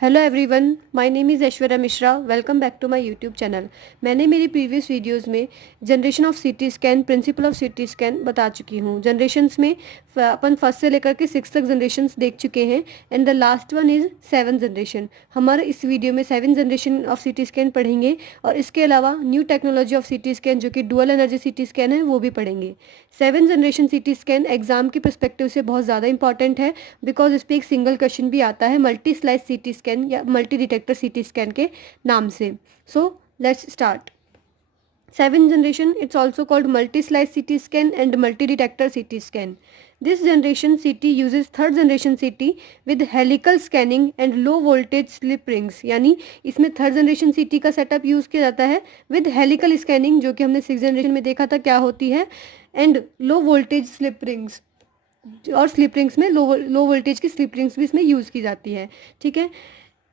Hello everyone, my name is Aishwarya Mishra. Welcome back to my YouTube channel. मैंने मेरी previous videos में generation of CT scan, principle of CT scan बता चुकी हूँ। Generations में अपन first से लेकर के सिक्स तक जनरेशन्स देख चुके हैं and the last one is seven generation. हमारे इस वीडियो में seven generation of CT scan पढ़ेंगे और इसके अलावा new technology of CT scan जो कि डुअल एनर्जी सीटी स्कैन है वो भी पढ़ेंगे। Seven generation CT scan exam के परस्पेक्टिव से बहुत ज़्यादा इंपॉर्टेंट है बिकॉज इस पर एक सिंगल क्वेश्चन भी आता है मल्टी स्लाइस सीटी स्कैन या मल्टी डिटेक्टर सीटी स्कैन के नाम से। So let's start. Seventh generation, it's also called multi-slice CT scan and multi-detector CT scan. This generation CT uses third generation CT with helical scanning and low voltage slip rings. यानी इसमें third generation CT का setup use किया जाता है with helical scanning, जो कि हमने six generation में देखा था क्या होती है, and low voltage slip rings, और स्लिप रिंग्स में लो वोल्टेज की स्लिप रिंग्स भी इसमें यूज़ की जाती है। ठीक है।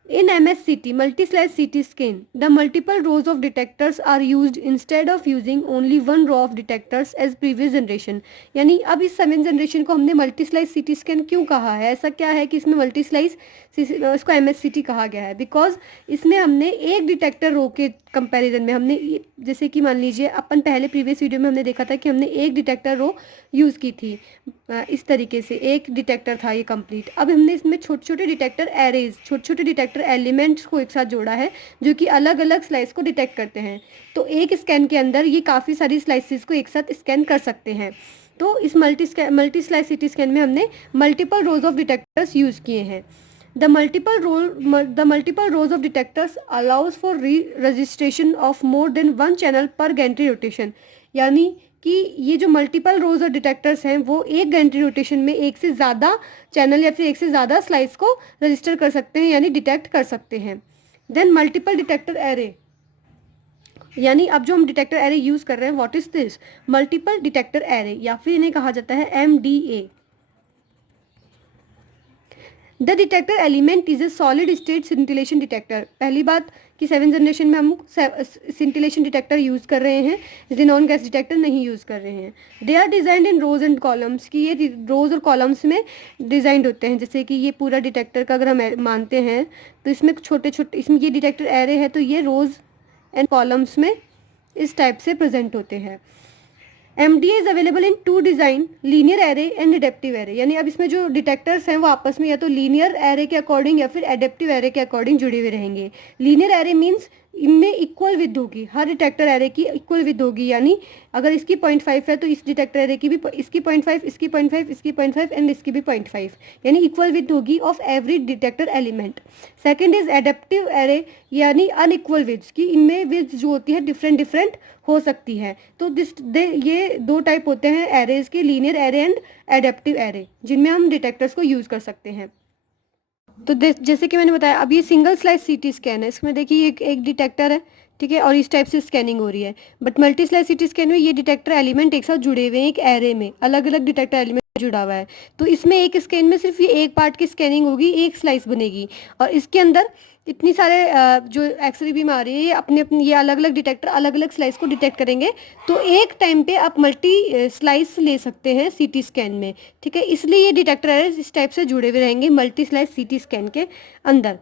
In MSCT, multi-slice CT scan, the multiple rows of detectors are used instead of using only one row of detectors as previous generation. यानी अब इस सेवन जनरेशन को हमने मल्टी स्लाइस सीटी स्कैन क्यों कहा है? ऐसा क्या है कि इसमें मल्टी स्लाइस इसको MSCT कहा गया है? बिकॉज इसमें हमने एक डिटेक्टर रो के कंपैरिजन में हमने, जैसे कि मान लीजिए अपन पहले प्रीवियस वीडियो में हमने देखा था कि हमने एक डिटेक्टर रो यूज़ की थी। इस तरीके से एक डिटेक्टर था ये कंप्लीट। अब हमने इसमें छोटे छोटे डिटेक्टर एरेज, छोटे छोटे डिटेक्टर एलिमेंट्स को एक साथ जोड़ा है जो कि अलग अलग स्लाइस को डिटेक्ट करते हैं। तो एक स्कैन के अंदर ये काफ़ी सारी स्लाइसिस को एक साथ स्कैन कर सकते हैं। तो इस मल्टी स्लाइस सीटी स्कैन में हमने multiple rose of detectors use किए हैं। The multiple rows of detectors allows for registration of more than one channel per gantry rotation. यानी कि ये जो मल्टीपल रोज और डिटेक्टर्स हैं वो एक गैंट्री रोटेशन में एक से ज़्यादा चैनल या फिर एक से ज़्यादा स्लाइस को रजिस्टर कर सकते हैं, यानी डिटेक्ट कर सकते हैं। देन मल्टीपल डिटेक्टर एरे, यानी अब जो हम डिटेक्टर एरे यूज़ कर रहे हैं, what is this? Multiple detector array, या फिर इन्हें कहा जाता है MDA। The detector element is a solid state scintillation detector. पहली बात कि सेवन जनरेशन में हम सिंटिलेशन डिटेक्टर यूज़ कर रहे हैं, ज़ेनॉन गैस डिटेक्टर नहीं यूज़ कर रहे हैं। They are designed in rows and columns, कि ये रोज और कॉलम्स में डिजाइंड होते हैं। जैसे कि ये पूरा डिटेक्टर का अगर हम मानते हैं तो इसमें छोटे छोटे, इसमें ये डिटेक्टर एरे है तो ये रोज एंड कॉलम्स में इस टाइप से प्रेजेंट होते हैं। MDA is available in two design, linear array and adaptive array. यानी अब इसमें जो डिटेक्टर्स हैं वो आपस में या तो लीनियर एरे के अकॉर्डिंग या फिर एडेप्टिव एरे के अकॉर्डिंग जुड़े हुए रहेंगे। लीनियर एरे मीन्स इनमें इक्वल विड्थ होगी, हर डिटेक्टर एरे की इक्वल विड्थ होगी। यानी अगर इसकी 0.5 है तो इस डिटेक्टर एरे की भी इसकी 0.5, इसकी 0.5, इसकी 0.5 एंड इसकी भी 0.5, यानी इक्वल विड्थ होगी of every detector element. Second is adaptive array, यानी अनइक्वल विड्थ, की इनमें विड्थ जो होती है डिफरेंट डिफरेंट हो सकती है। तो ये दो टाइप होते हैं एरेज के, linear array and adaptive array, जिनमें हम डिटेक्टर्स को यूज़ कर सकते हैं। तो जैसे कि मैंने बताया, अब ये सिंगल स्लाइस सीटी स्कैन है, इसमें देखिए एक डिटेक्टर है, ठीक है, और इस टाइप से स्कैनिंग हो रही है। But multi slice CT scan में ये डिटेक्टर एलिमेंट एक साथ जुड़े हुए हैं, एक एरे में अलग अलग डिटेक्टर एलिमेंट जुड़ा हुआ है। तो इसमें एक स्कैन में सिर्फ ये एक पार्ट की स्कैनिंग होगी, एक स्लाइस बनेगी, और इसके अंदर इतनी सारे जो एक्सरे बीम आ रही है ये अपने अपने ये अलग अलग डिटेक्टर अलग अलग स्लाइस को डिटेक्ट करेंगे। तो एक टाइम पे आप मल्टी स्लाइस ले सकते हैं सीटी स्कैन में, ठीक है, इसलिए ये डिटेक्टर इस टाइप से जुड़े हुए रहेंगे मल्टी स्लाइस सीटी स्कैन के अंदर।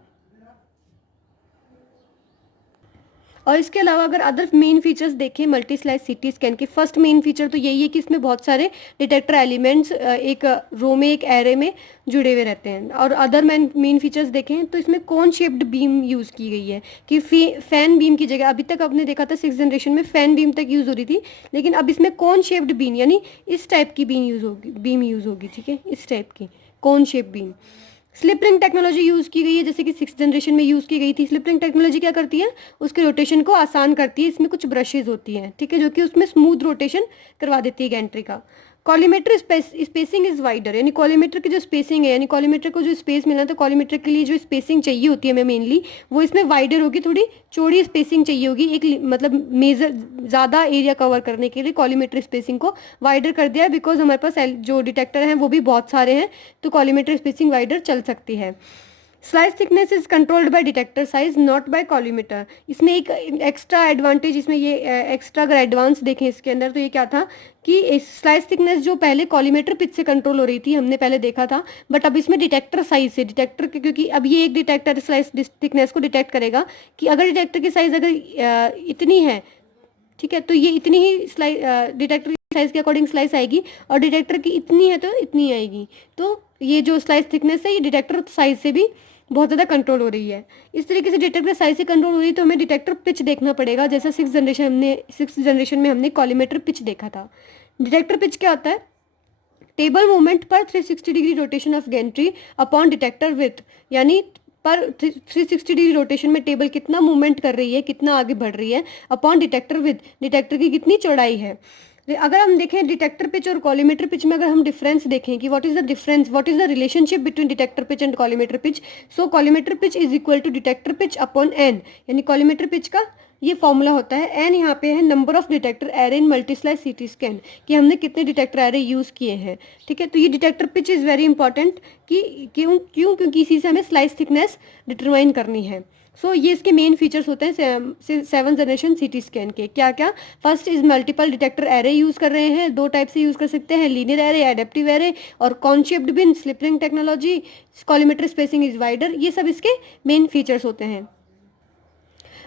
और इसके अलावा अगर अदर मेन फीचर्स देखें मल्टी स्लाइस सीटी स्कैन के, फर्स्ट मेन फीचर तो यही है कि इसमें बहुत सारे डिटेक्टर एलिमेंट्स एक रो में, एक एरे में जुड़े हुए रहते हैं। और अदर मेन फीचर्स देखें तो इसमें कोन शेप्ड बीम यूज़ की गई है, कि फैन बीम की जगह, अभी तक आपने देखा था सिक्स जनरेशन में फैन बीम तक यूज़ हो रही थी, लेकिन अब इसमें कोन शेप्ड बीम, यानी इस टाइप की बीम यूज़ होगी, ठीक है, इस टाइप की cone shape beam. Slip ring technology use की गई है, जैसे कि सिक्स जनरेशन में यूज़ की गई थी। स्लिप रिंग टेक्नोलॉजी क्या करती है? उसके रोटेशन को आसान करती है। इसमें कुछ ब्रशेज होती हैं, ठीक है, जो कि उसमें स्मूथ रोटेशन करवा देती है गैंट्री का। कॉलीमेटर स्पेसिंग इज वाइडर, यानी कॉलीमेटर की जो स्पेसिंग है, यानी कॉलीमेटर को जो स्पेस मिलना, तो कॉलीमेटर के लिए जो स्पेसिंग चाहिए होती है हमें मेनली, वो इसमें वाइडर होगी, थोड़ी चौड़ी स्पेसिंग चाहिए होगी, एक मतलब मेजर ज़्यादा एरिया कवर करने के लिए कॉलीमेटर स्पेसिंग को वाइडर कर दिया है। बिकॉज हमारे पास जो डिटेक्टर हैं वो भी बहुत सारे हैं, तो कॉलीमेटर स्पेसिंग वाइडर चल सकती है। Slice thickness is controlled by detector size, not by collimator. इसमें एक एक्स्ट्रा एडवांटेज, इसमें ये एक्स्ट्रा अगर एडवांस देखें इसके अंदर तो ये क्या था कि स्लाइस थिकनेस जो पहले कॉलीमीटर पिच से कंट्रोल हो रही थी, हमने पहले देखा था, बट अब इसमें डिटेक्टर साइज से, डिटेक्टर क्योंकि अब ये एक डिटेक्टर स्लाइस थिकनेस को डिटेक्ट करेगा कि अगर डिटेक्टर की साइज अगर इतनी है, ठीक है, तो ये इतनी ही डिटेक्टर की साइज के अकॉर्डिंग स्लाइस आएगी, और डिटेक्टर की इतनी है तो इतनी आएगी। तो ये जो स्लाइस थिकनेस है ये डिटेक्टर साइज से भी बहुत ज़्यादा कंट्रोल हो रही है। इस तरीके से डिटेक्टर साइज से कंट्रोल हो रही है, तो हमें डिटेक्टर पिच देखना पड़ेगा, जैसा सिक्स जनरेशन में हमने कॉलीमेटर पिच देखा था। डिटेक्टर पिच क्या होता है? टेबल मूवमेंट पर 360 degree rotation of gantry upon detector with, यानी पर 360 डिग्री रोटेशन में टेबल कितना मूवमेंट कर रही है, कितना आगे बढ़ रही है, अपॉन डिटेक्टर विथ, डिटेक्टर की कितनी चौड़ाई है। अगर हम देखें डिटेक्टर पिच और कॉलीमेटर पिच में, अगर हम डिफरेंस देखें कि what is the difference, what is the relationship between detector pitch and collimator pitch, so collimator pitch is equal to detector pitch upon N, यानी कॉलीमेटर पिच का ये formula होता है, एन यहाँ पे है number of detector array in multislice CT scan, कि हमने कितने डिटेक्टर एरे यूज़ किए हैं। ठीक है, तो ये detector pitch is very important कि क्योंकि इसी से हमें स्लाइस थिकनेस डिटरमाइन करनी है। सो ये इसके मेन फीचर्स होते हैं 7 जनरेशन सीटी स्कैन के। क्या क्या? First is multiple detector array use कर रहे हैं, 2 टाइप से यूज़ कर सकते हैं, लीनियर एरे, एडेप्टिव एरे, और cone shaped bin, slip ring technology, collimator spacing is wider, ये सब इसके मेन फीचर्स होते हैं।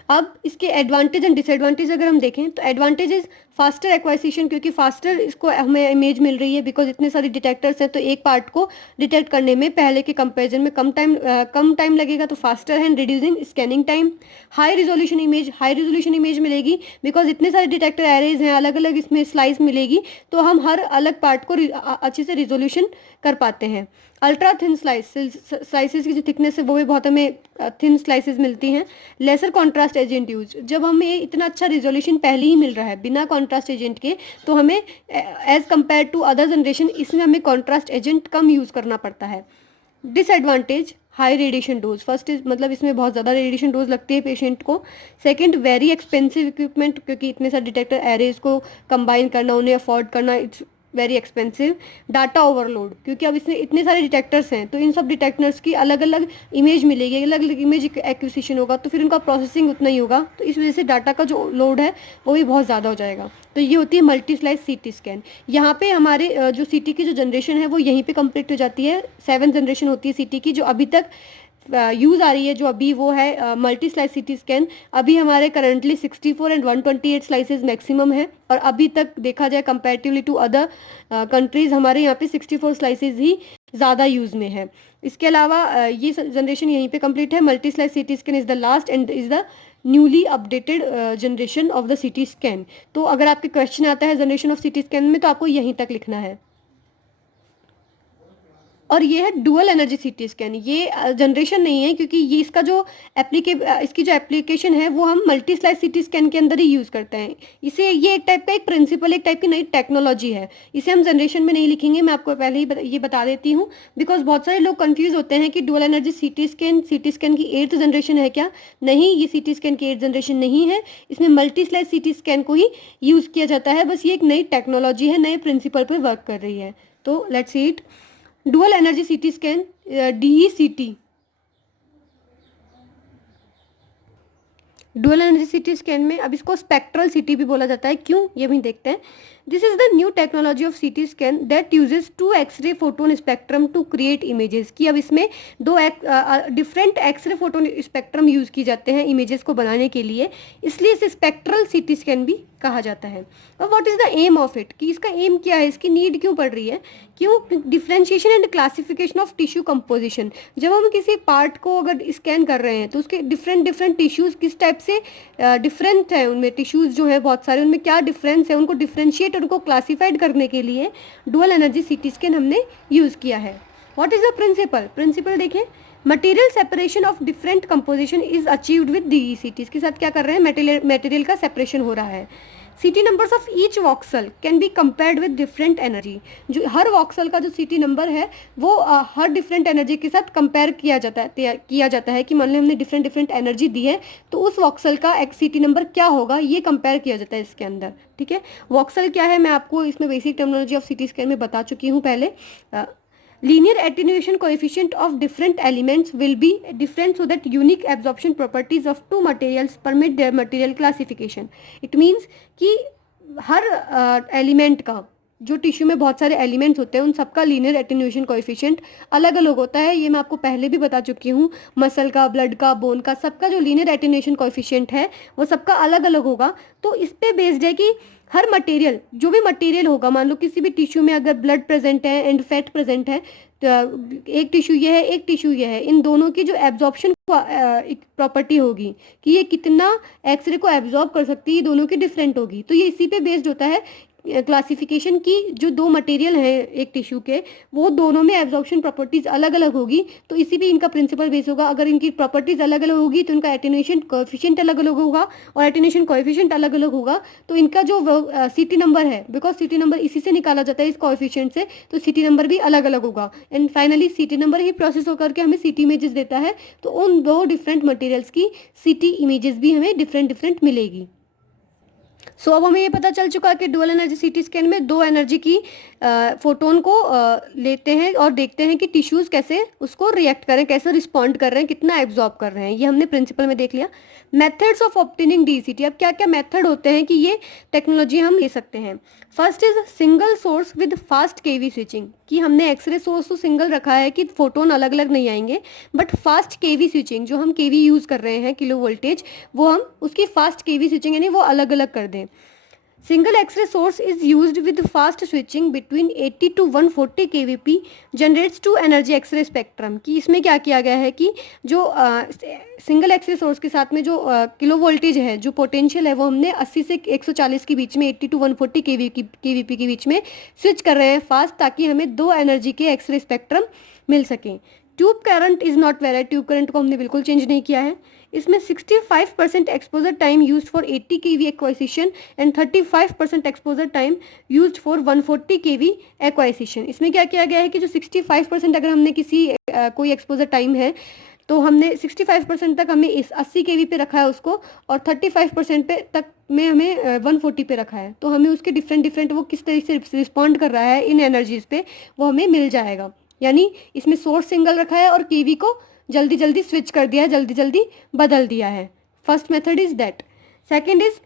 अब इसके एडवांटेज एंड डिसएडवांटेज अगर हम देखें तो एडवांटेज इज फास्टर एक्वाइजिशन, क्योंकि फास्टर इसको हमें इमेज मिल रही है, बिकॉज इतने सारे डिटेक्टर्स हैं, तो एक पार्ट को डिटेक्ट करने में पहले के कंपैरिजन में कम टाइम लगेगा, तो फास्टर है, reducing scanning time. High resolution image मिलेगी, बिकॉज इतने सारे डिटेक्टर एरेज हैं, अलग अलग इसमें स्लाइस मिलेगी, तो हम हर अलग पार्ट को अच्छे से रिजोल्यूशन कर पाते हैं। अल्ट्रा थिन स्लाइसेस की जो थिकनेस है वो भी बहुत हमें थिन स्लाइसेस मिलती हैं। लेसर कॉन्ट्रास्ट एजेंट यूज, जब हमें इतना अच्छा रिजोल्यूशन पहले ही मिल रहा है बिना कॉन्ट्रास्ट एजेंट के, तो हमें as compare to other generation इसमें हमें कॉन्ट्रास्ट एजेंट कम यूज़ करना पड़ता है। Disadvantage high radiation dose, first is मतलब इसमें बहुत ज़्यादा रेडिएशन डोज लगती है पेशेंट को। सेकंड वेरी एक्सपेंसिव इक्विपमेंट, क्योंकि इतने सारे डिटेक्टर एरेज को कंबाइन करना, उन्हें अफोर्ड करना, it's very expensive. Data overload, क्योंकि अब इसमें इतने सारे डिटेक्टर्स हैं, तो इन सब डिटेक्टर्स की अलग अलग इमेज मिलेगी, अलग अलग इमेज एक्विजिशन होगा, तो फिर उनका प्रोसेसिंग उतना ही होगा, तो इस वजह से डाटा का जो लोड है वो भी बहुत ज़्यादा हो जाएगा। तो ये होती है मल्टी स्लाइस सीटी स्कैन। यहाँ पे हमारे जो सीटी की जो जनरेशन है वो यहीं पे कंप्लीट हो जाती है। 7 जनरेशन होती है सीटी की, जो अभी तक यूज़ आ रही है, जो अभी वो है मल्टी स्लाइस सीटी स्कैन। अभी हमारे करंटली 64 एंड 128 स्लाइसेस मैक्सिमम है, और अभी तक देखा जाए कंपैरेटिवली टू अदर कंट्रीज़, हमारे यहाँ पे 64 स्लाइसेस ही ज़्यादा यूज़ में है। इसके अलावा ये जनरेशन यहीं पे कंप्लीट है। Multi slice CT scan is the last and is the newly updated generation of the सीटी स्कैन। तो अगर आपके क्वेश्चन आता है जनरेशन ऑफ सीटी स्कैन में, तो आपको यहीं तक लिखना है। और ये है डुअल एनर्जी सीटी स्कैन। ये जनरेशन नहीं है, क्योंकि ये इसकी जो एप्लीकेशन है वो हम मल्टी स्लाइस सीटी स्कैन के अंदर ही यूज़ करते हैं। इसे ये एक टाइप का एक प्रिंसिपल, एक टाइप की नई टेक्नोलॉजी है। इसे हम जनरेशन में नहीं लिखेंगे, मैं आपको पहले ही ये बता देती हूँ, बिकॉज बहुत सारे लोग कंफ्यूज होते हैं कि डुअल एनर्जी सीटी स्कैन की 8th जनरेशन है क्या। नहीं, ये सीटी स्कैन की 8th जनरेशन नहीं है, इसमें मल्टी स्लाइस सीटी स्कैन को ही यूज़ किया जाता है। बस ये एक नई टेक्नोलॉजी है, नए प्रिंसिपल पर वर्क कर रही है। तो let's see it. Dual energy CT scan, DECT। Dual energy CT scan में अब इसको स्पेक्ट्रल सीटी भी बोला जाता है। क्यों, ये भी देखते हैं। This is the new technology of CT scan that uses 2 X ray photon spectrum to create images, कि अब इसमें 2 different X ray photon spectrum use किए जाते हैं इमेजेस को बनाने के लिए, इसलिए इसे स्पेक्ट्रल सीटी स्कैन भी कहा जाता है। और what is the aim of it, कि इसका एम क्या है, इसकी नीड क्यों पड़ रही है। क्यों? Differentiation and classification of tissue composition. जब हम किसी पार्ट को अगर स्कैन कर रहे हैं, तो उसके डिफरेंट टिश्यूज़ किस टाइप से डिफरेंट है, उनमें टिश्यूज़ जो है बहुत सारे, उनमें क्या डिफरेंस है, उनको डिफ्रेंशिएट, उनको क्लासीफाइड करने के लिए डुअल एनर्जी सीटी स्कैन हमने यूज़ किया है। व्हाट इज़ द प्रिंसिपल देखें। Material separation of different composition is achieved with DECT। इसके साथ क्या कर रहे हैं, मटेरियल का सेपरेशन हो रहा है। सीटी numbers of each voxel can be compared with different energy. जो हर वॉक्सल का जो सीटी नंबर है वो हर डिफरेंट एनर्जी के साथ कंपेयर किया जाता है कि मान लो हमने डिफरेंट एनर्जी दी है, तो उस वॉक्सल का एक सीटी नंबर क्या होगा, ये कंपेयर किया जाता है इसके अंदर। ठीक है, वॉक्सल क्या है मैं आपको इसमें basic terminology of CT scan में बता चुकी हूँ पहले। linear attenuation coefficient of different elements will be different so that unique absorption properties of two materials permit their material classification. It means कि हर एलिमेंट का, जो टिश्यू में बहुत सारे एलिमेंट्स होते हैं उन सबका लीनियर एटेन्यूएशन कोएफिशिएंट अलग अलग होता है. ये मैं आपको पहले भी बता चुकी हूँ. मसल का, ब्लड का, बोन का, सबका जो लीनियर एटेन्यूएशन कोएफिशिएंट है वो सबका अलग अलग होगा. तो इस पे बेस्ड है कि हर मटेरियल, जो भी मटेरियल होगा, मान लो किसी भी टिश्यू में अगर ब्लड प्रेजेंट है एंड फैट प्रेजेंट है, तो एक टिश्यू ये है, एक टिश्यू ये है, इन दोनों की जो एब्जॉर्प्शन प्रॉपर्टी होगी कि ये कितना एक्सरे को एब्जॉर्ब कर सकती है, दोनों की डिफरेंट होगी. तो ये इसी पे बेस्ड होता है क्लासिफिकेशन की. जो दो मटेरियल हैं एक टिश्यू के, वो दोनों में एब्जॉर्प्शन प्रॉपर्टीज अलग अलग होगी. तो इसी पे इनका प्रिंसिपल बेस होगा. अगर इनकी प्रॉपर्टीज अलग अलग होगी तो इनका एटेन्यूएशन कोएफिशिएंट अलग अलग होगा, और एटेन्यूएशन कोएफिशिएंट अलग अलग होगा तो इनका जो सीटी नंबर है, बिकॉज सीटी नंबर इसी से निकाला जाता है, इस कोएफिशिएंट से, तो सीटी नंबर भी अलग अलग होगा. एंड फाइनली सीटी नंबर ही प्रोसेस होकर के हमें सीटी इमेजेस देता है. तो उन दो डिफरेंट मटेरियल्स की सीटी इमेजेस भी हमें डिफरेंट डिफरेंट मिलेगी. सो अब हमें ये पता चल चुका कि डुअल एनर्जी सीटी स्कैन में दो एनर्जी की फोटोन को लेते हैं और देखते हैं कि टिश्यूज़ कैसे उसको रिएक्ट कर रहे हैं, कैसे रिस्पॉन्ड कर रहे हैं, कितना एब्जॉर्ब कर रहे हैं. ये हमने प्रिंसिपल में देख लिया. Methods of obtaining DCT. अब क्या क्या मेथड होते हैं कि ये टेक्नोलॉजी हम ले सकते हैं. First is single source with fast K V switching. कि हमने एक्सरे सोर्स तो सिंगल रखा है कि फोटोन अलग अलग नहीं आएंगे, बट फास्ट केवी स्विचिंग, जो हम केवी यूज़ कर रहे हैं किलो वोल्टेज, वो हम उसकी फास्ट केवी स्विचिंग यानी वो अलग अलग कर दें. Single X-ray source is used with fast switching between 80 to 140 kVp generates two energy X-ray spectrum. कि इसमें क्या किया गया है कि जो सिंगल एक्सरे सोर्स के साथ में जो किलो वोल्टेज है, जो पोटेंशियल है, वो हमने 80 से 140 के बीच में, 80 टू 140 केवीपी के बीच में स्विच कर रहे हैं फास्ट, ताकि हमें दो एनर्जी के एक्सरे स्पेक्ट्रम मिल सकें. Tube current is not vary. Tube current को हमने बिल्कुल चेंज नहीं किया है. इसमें 65% exposure time used for 80 K V acquisition and 35% exposure time used for 140 K V acquisition. इसमें क्या किया गया है कि जो 65% अगर हमने किसी कोई एक्सपोजर टाइम है, तो हमने 65% तक हमें इस 80 केवी पे रखा है उसको, और 35% पे तक में हमें 140 पे रखा है. तो हमें उसके डिफरेंट वो किस तरीके से रिस्पॉन्ड कर रहा है इन एनर्जीज पे, वो हमें मिल जाएगा. यानी इसमें सोर्स सिंगल रखा है और केवी को जल्दी जल्दी स्विच कर दिया है, जल्दी जल्दी बदल दिया है. First method is that. Second is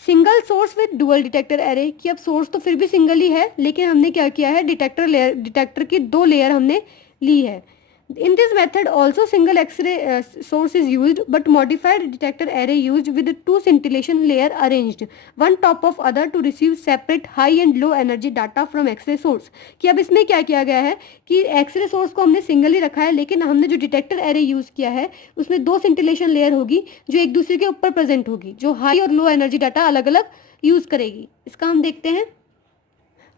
single source with dual detector array. कि अब सोर्स तो फिर भी सिंगल ही है, लेकिन हमने क्या किया है, डिटेक्टर की दो लेयर हमने ली है. In this method also single X-ray source is used, but modified detector array used with two scintillation layer arranged one top of other to receive separate high and low energy data from X-ray source. कि अब इसमें क्या किया गया है कि x ray source को हमने सिंगल ही रखा है, लेकिन हमने जो डिटेक्टर एरे यूज़ किया है उसमें दो सिंटिलेशन लेयर होगी जो एक दूसरे के ऊपर प्रेजेंट होगी, जो हाई और लो एनर्जी डाटा अलग अलग यूज़ करेगी. इसका हम देखते हैं.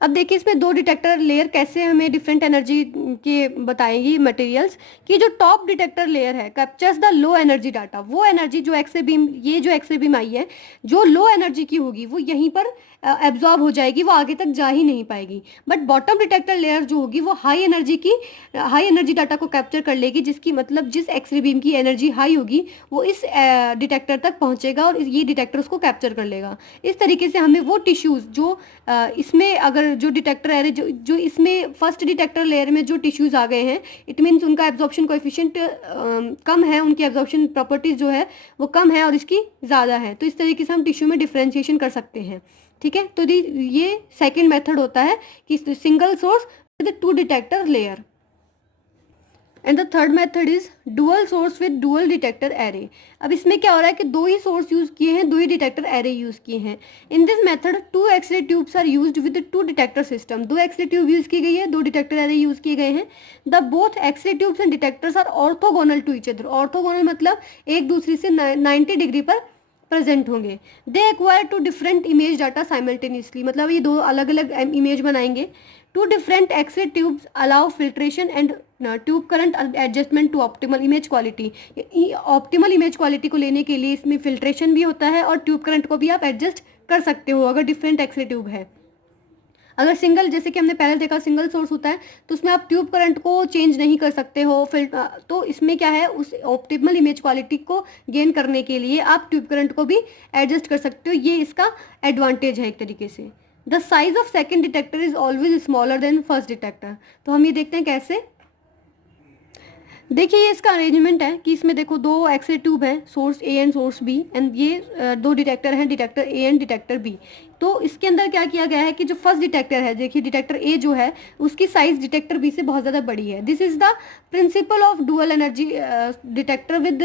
अब देखिए इसमें दो डिटेक्टर लेयर कैसे हमें डिफरेंट एनर्जी के बताएगी मटेरियल्स. कि जो टॉप डिटेक्टर लेयर है captures the low energy data. वो एनर्जी जो एक्सरे बीम, ये जो एक्सरे बीम आई है, जो लो एनर्जी की होगी वो यहीं पर एब्जॉर्ब हो जाएगी, वो आगे तक जा ही नहीं पाएगी. बट बॉटम डिटेक्टर लेयर जो होगी वो हाई एनर्जी डाटा को कैप्चर कर लेगी, जिसकी मतलब जिस एक्सरे बीम की एनर्जी हाई होगी वो इस डिटेक्टर तक पहुंचेगा और ये डिटेक्टर उसको कैप्चर कर लेगा. इस तरीके से हमें वो टिश्यूज़ जो इसमें, अगर जो डिटेक्टर एरे जो इसमें फर्स्ट डिटेक्टर लेयर में जो टिश्यूज़ आ गए हैं, इट मीन्स उनका एब्जॉर्प्शन कोएफिशिएंट कम है, उनकी एब्जॉर्प्शन प्रॉपर्टीज़ जो है वो कम है और इसकी ज़्यादा है. तो इस तरीके से हम टिश्यू में डिफ्रेंशिएशन कर सकते हैं. ठीक है. तो ये सेकेंड मेथड होता है कि single source with two detector layer. And the third method is dual source with dual detector array. अब इसमें क्या हो रहा है कि दो ही सोर्स यूज़ किए हैं, दो ही डिटेक्टर एरे यूज़ किए हैं. In this method two X ray tubes are used with two detector system. दो एक्सरे ट्यूब यूज़ की गई है, दो डिटेक्टर एरे यूज़ किए गए हैं. The both X-ray tubes and detectors are orthogonal to each other. Orthogonal मतलब एक दूसरे से 90 डिग्री पर प्रेजेंट होंगे. They acquire two different image data simultaneously. मतलब ये दो अलग अलग इमेज बनाएंगे. Two different X-ray tubes allow filtration and tube current adjustment to optimal image quality. Optimal image quality को लेने के लिए इसमें फिल्ट्रेशन भी होता है और ट्यूब करंट को भी आप एडजस्ट कर सकते हो अगर डिफरेंट एक्सरे ट्यूब है. अगर सिंगल, जैसे कि हमने पहले देखा सिंगल सोर्स होता है, तो उसमें आप ट्यूब करंट को चेंज नहीं कर सकते हो. तो इसमें क्या है, उस ऑप्टिमल इमेज क्वालिटी को गेन करने के लिए आप ट्यूब करंट को भी एडजस्ट कर सकते हो. ये इसका एडवांटेज है एक तरीके से. The size of second detector is always smaller than first detector. तो हम ये देखते हैं कैसे। देखिए ये इसका अरेंजमेंट है कि इसमें देखो दो एक्सरे ट्यूब है, source A and source B, and ये दो डिटेक्टर हैं, detector A and detector B. तो इसके अंदर क्या किया गया है कि जो फर्स्ट डिटेक्टर है, देखिए डिटेक्टर ए जो है उसकी साइज डिटेक्टर बी से बहुत ज़्यादा बड़ी है। This is the principle of dual energy detector with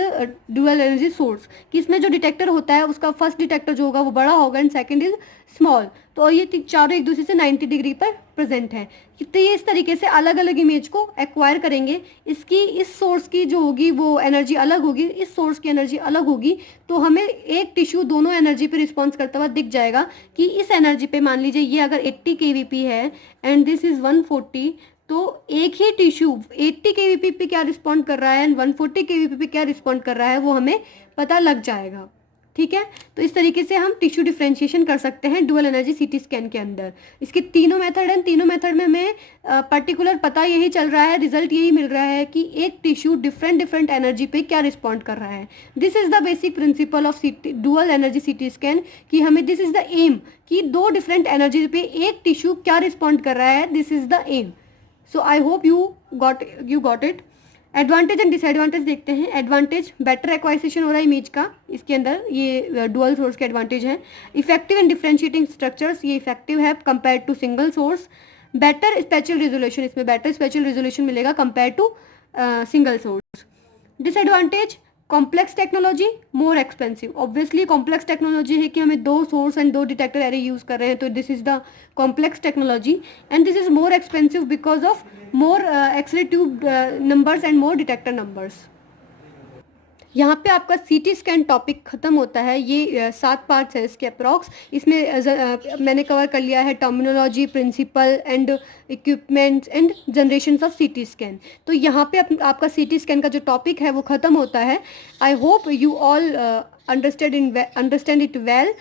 dual energy source, कि इसमें जो डिटेक्टर होता है उसका फर्स्ट डिटेक्टर जो होगा वो बड़ा होगा एंड सेकेंड इज स्मॉल। तो ये चारों एक दूसरे से 90 डिग्री पर प्रेजेंट है। तो ये इस तरीके से अलग अलग इमेज को एक्वायर करेंगे। इसकी इस सोर्स की जो होगी वो एनर्जी अलग होगी, इस सोर्स की एनर्जी अलग होगी। तो हमें एक टिश्यू दोनों एनर्जी पे रिस्पॉन्स करता हुआ दिख जाएगा कि इस एनर्जी पे मान लीजिए ये अगर 80 केवीपी है एंड दिस इज 140, तो एक ही टिश्यू 80 केवीपी पे क्या रिस्पॉन्ड कर रहा है एंड 140 केवीपी पे क्या रिस्पॉन्ड कर रहा है वो हमें पता लग जाएगा। ठीक है, तो इस तरीके से हम टिश्यू डिफ्रेंशिएशन कर सकते हैं डुअल एनर्जी सीटी स्कैन के अंदर। इसके तीनों मेथड हैं, तीनों मेथड में हमें पर्टिकुलर पता यही चल रहा है, रिजल्ट यही मिल रहा है कि एक टिश्यू डिफरेंट एनर्जी पे क्या रिस्पॉन्ड कर रहा है। This is the basic principle of dual energy सीटी स्कैन, कि हमें दिस इज द एम कि दो डिफरेंट एनर्जी पे एक टिश्यू क्या रिस्पॉन्ड कर रहा है, this is the aim. So I hope you got it. Advantage and disadvantage देखते हैं। एडवांटेज, बेटर एक्वाइजेशन हो रहा है इमेज का इसके अंदर, ये डुअल सोर्स के एडवांटेज है। इफेक्टिव एंड डिफरेंशिएटिंग स्ट्रक्चर्स, ये इफेक्टिव है compare to single source. Better spatial resolution, इसमें बेटर स्पेशल रेजोल्यूशन मिलेगा compare to single source. Disadvantage, complex technology, more expensive. Obviously complex technology है कि हमें दो सोर्स एंड दो डिटेक्टर एरे यूज कर रहे हैं, तो this is the complex technology. And this is more expensive because of more X ray tube numbers and more detector numbers. यहाँ पे आपका सीटी स्कैन टॉपिक खत्म होता है। ये 7 पार्ट्स है इसके अप्रॉक्स। इसमें मैंने कवर कर लिया है terminology, principle and equipments and generations of CT scan. तो यहाँ पे आपका सीटी स्कैन का जो टॉपिक है वो ख़त्म होता है। आई hope you all understand it well.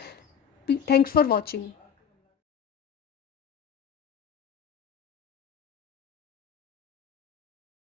Thanks for watching.